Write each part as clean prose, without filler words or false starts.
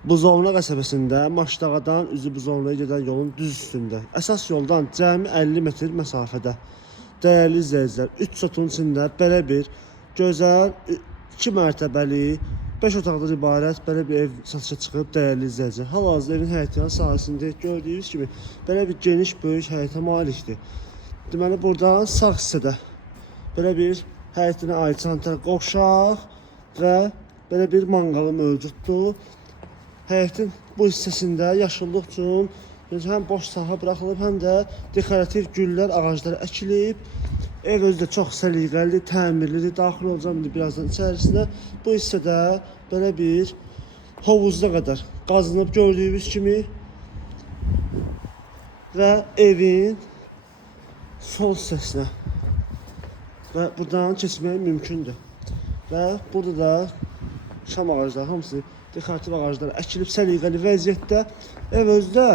Buzovna qəsəbəsində Maşdağadan üzü Buzovnaya gedən yolun düz üstündə. Əsas yoldan cəmi 50 metr məsafədə. Dəyərli izləyicilər, 3 sotun içində belə bir gözəl 2 mərtəbəli 5 otaqdan ibarət belə bir ev satışa çıxıb. Dəyərli izləyicilər, hal-hazırda evin həyətyan sahəsində gördüyünüz kimi belə bir geniş böyük həyətə malikdir. Deməli buradan sağ hissədə belə bir həyətinə aid sanitar qovşaq və belə bir manqalı mövcuddur. Həyətin bu hissəsində yaşıllıq üçün həm boş sahə buraxılıb, həm də dekorativ güllər, ağaclar əkilib. Ev özü də çox səliqəli, təmirlidir. Daxil olacağım indi birazdan içərisinə. Bu hissədə belə bir hovuzda qədər qazınıb gördüyünüz kimi və evin sol hissəsinə və buradan keçmək mümkündür. Və burada da şam ağacları, hamısı dekorativ ağaclar əkilib səliqəli vəziyyətdə. Ev özdə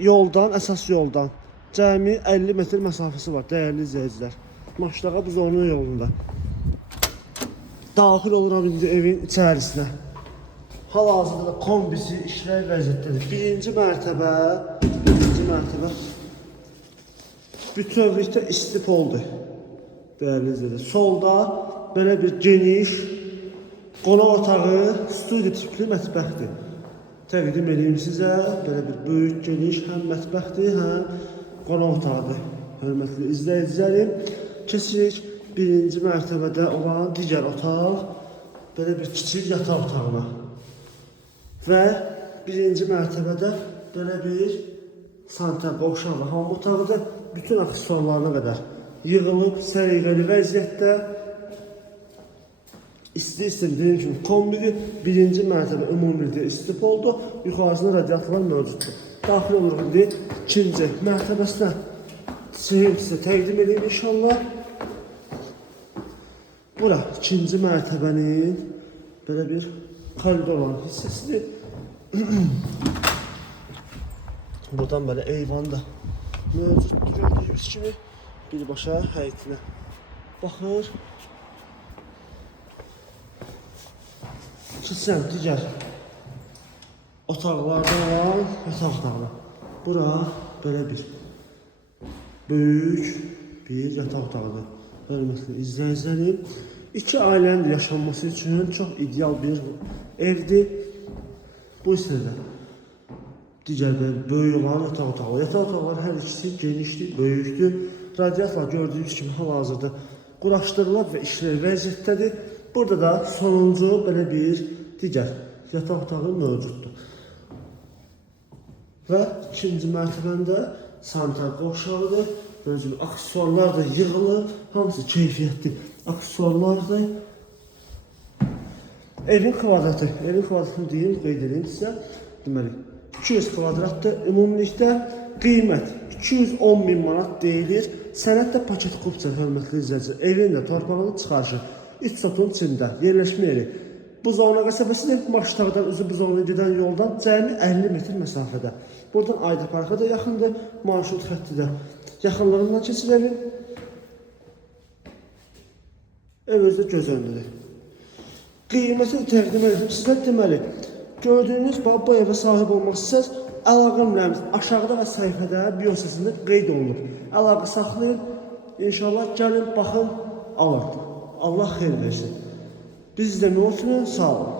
yoldan, əsas yoldan cəmi 50 metr məsafəsi var, dəyərli izləyicilər. Maşdağa Buzovna yolunda. Daxil oluram indi evin içərisinə. Hal-hazırda da kombisi işlək vəziyyətdədir. Birinci mərtəbə bütövlükdə isti poldur, dəyərli izləyicilər. Solda belə bir geniş qonaq otağı, studiya tipli mətbəxdir. Təqdim edeyim sizə, belə bir böyük, geniş həm mətbəxdir, həm qonaq otağıdır. Hörmətli izləyicilərim, keçirik birinci mərtəbədə olan digər otaq, belə bir kiçik yataq otağına. Və birinci mərtəbədə belə bir sanitar qovşaqlı hamam otağıdır. Bütün aksesuarlarına qədər yığılıb, səliqəli vəziyyətdə. İsti-isti dediyim kimi kombidi birinci mərtəbə ümumilikdə isti oldu. Yuxarısında radiatorlar mövcuddur. Daxil oluruq indi ikinci mərtəbəsinə sizə təqdim edeyim inşallah. Bura ikinci mərtəbənin belə bir koridor olan hissəsidir. Buradan belə eyvan da mövcuddur gördüyünüz kimi. Birbaşa həyətinə baxır. Keçirəm digər otaqlardan olan yataq otağına. Bura belə bir böyük bir yataq otağıdır. Hörmətli izləyicilərim, iki ailənin də yaşanması üçün çox ideal bir evdir. Bu hissədə digər böyük olan yataq otaqları. Yataq otaqları hər ikisi genişdir, böyükdür. Radiatorlar gördüyünüz kimi hal-hazırda quraşdırılıb və işlək vəziyyətdədir. Burada da sonuncu belə bir digər yataq otağı mövcuddur. Və ikinci mərtəbəndə sanitar qovşağıdır. Özünün aksesuarlar da yığılıb, hamısı keyfiyyətli aksesuarlardır. Evin kvadratını deyim, qeyd edeyim sizə. Deməli, 200 kvadratdır. Ümumilikdə qiymət 210 min manat deyilir. Sənəddə paket kupça, hörmətli izləyicilər. Evin də torpağını çıxarışı 3 sotun içində yerləşmə yeri Buzovna qəsəbəsidir. Maşdağdan üzü Buzovnaya gedən yoldan cəmi 50 metr məsafədə. Buradan Ayda Parka da yaxındır, marşrut xətti də yaxınlığından keçir evin. Ev özü də göz önündədir. Qiyməti də təqdim edim sizə. Deməli, gördüyünüz bu evə sahib olmaq istəsəz, əlaqə nömrəmiz aşağıda və səhifədə biosesində qeyd olunur. Əlaqə saxlayın. İnşallah gəlin, baxın, alın. Allah xeyir versin. Biz izləməyi unutmayın. Sağ olun.